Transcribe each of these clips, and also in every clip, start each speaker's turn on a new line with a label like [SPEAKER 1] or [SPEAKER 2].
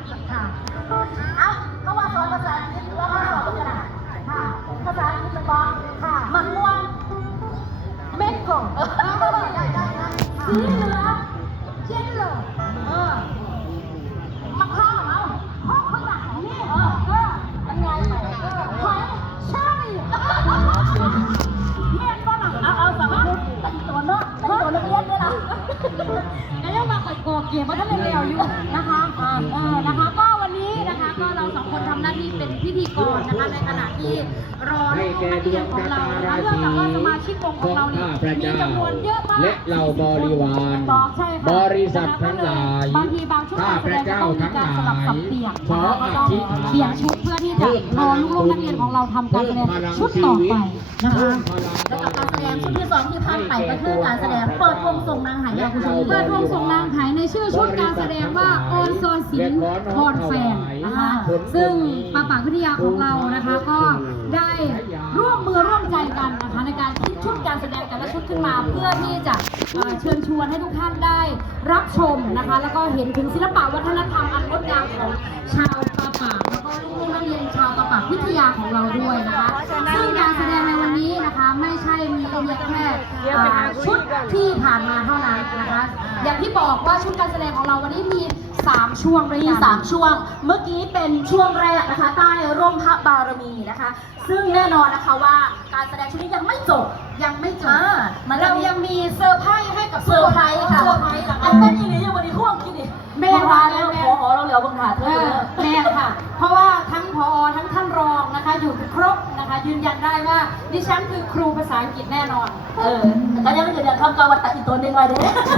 [SPEAKER 1] ค่ะเอ้าเขาว่าสอนภาษาอังกฤษแล้วก็สอนภาษาค่ะภาษาอังกฤษเป็นบอลค่ะมันม่วงเม็ดก่อนได้สีเหลืองเช่นเลยมะพร้าวเอาห้องคนหนักนี่เป็นไงหอยใช่เรียนบ้างเอาสามารถแต่งตัวเนาะแต่งตัวนักเรียนด้วยนะแล้วยังมาใส่กอเกียร์มาท่านเร็วอยู่นะคะนะคะก็วันนี้นะคะก็เราสองคนทำหน้าที่เป็นพิธีกรนะคะในขณะที่รอนักเรียนของเรานะคะเนื่องจากว่าสมาชิกวงของเราเนี่ยมีจำนวนเยอะมาก
[SPEAKER 2] และเราบริวารบริษัททั้งหลาย
[SPEAKER 1] บางทีบางชุดการแสดงจะต้องมีการสลับสับเปลี่ยน
[SPEAKER 2] ขอ
[SPEAKER 1] ก็
[SPEAKER 2] อ
[SPEAKER 1] ต้อง
[SPEAKER 2] ธิษฐาน
[SPEAKER 1] เปลี่ยนชุดเพื่อที่จะรอลูกๆนักเรียนของเราทำการแสดงชุดต่อไปนะคะแล้วกับการแสดงชุดที่สองที่ผ่านไปก็คือการแสดงเปิดวงทรงนางไหายาคุณชมเปิดวงทรงนางไหในชื่อชุดการแสดงว่าออนซอนศิลป์พรแฟนนะคะซึ่งป่าป่าวิทยาของเรานะคะก็ได้ร่วมมือร่วมใจกันนะคะในการคิดชุดการแสดงแต่ละชุดขึ้นมาเพื่อที่จะเชิญชวนให้ทุกท่านได้รับชมนะคะแล้วก็เห็นถึงศิลปะวัฒนธรรมอันงดงามของชาวป่าป่าแล้วก็ลูกๆนักเรียนชาวป่าป่าวิทยาของเราด้วยนะคะซึ่งการแสดงในวันนี้นะคะไม่ใช่มีเพียงแค่ชุดที่ผ่านมาเท่านั้นนะคะอย่างที่บอกว่าชุดการแสดงของเราวันนี้มี3ช่วงด้วยกัน3ช่วงเมื่อกี้เป็นช่วงแรกนะคะใต้ร่มพระบารมีนะคะซึ่งแน่นอนนะคะว่าการแสดงชุดนี้ยังไม่จบเรายังมีเซอร์ไพรส์ให้กับเซอร์ไพรส์ค่ะอันนี้นี่ยังวันนี้ห่วงคิดดิแม่ว่าแล้วพอเราเหลือบังคับแม่ค่ะเพราะว่าทั้งพอทั้งท่านรองนะคะอยู่ครบนะคะยืนยันได้ว่าดิฉันคือครูภาษาอังกฤษแน่นอนแต่ยังไม่ยืนยันคำกาวัตอีกตัวหนึ่งเลยเด้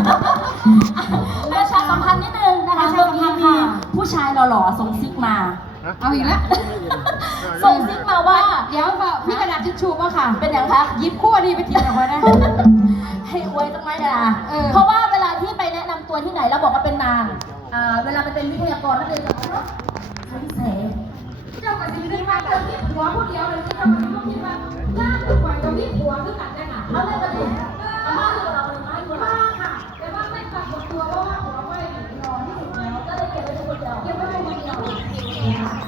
[SPEAKER 1] ประชาสัมพันธ์นิดนึงนะคะเมื่อกี้มีผู้ชายหล่อๆส่งซิกมาเอาอีกแล้วส่งซิกมาว่าเดี๋ยวมีกระดาษทิชชู่ป่ะค่ะเป็นอย่างคะยิบคู่ดีไปทีเดียวนะให้อวยจังไหมนะเพราะว่าเวลาที่ไปแนะนำตัวที่ไหนเราบอกว่าเป็นนางเวลาไปเป็นวิทยากรนักเรียนจะบอกว่าสงสัยเจ้ากับสิ่งที่มาเจอที่หัวผู้เดียวเลยที่เราไม่ต้องคิดว่าย่างตัวกับวิ่งหัวคือกันได้ค่ะเอาเลยกันเลยเอามาคือเราเลยมาค่ะแต่ว่าไม่ปรากฏตัวเพราะว่าหัวไม่นอนที่สุดแล้วก็เลยเก็บไว้คนเดียวเก็บไว้คนเดียว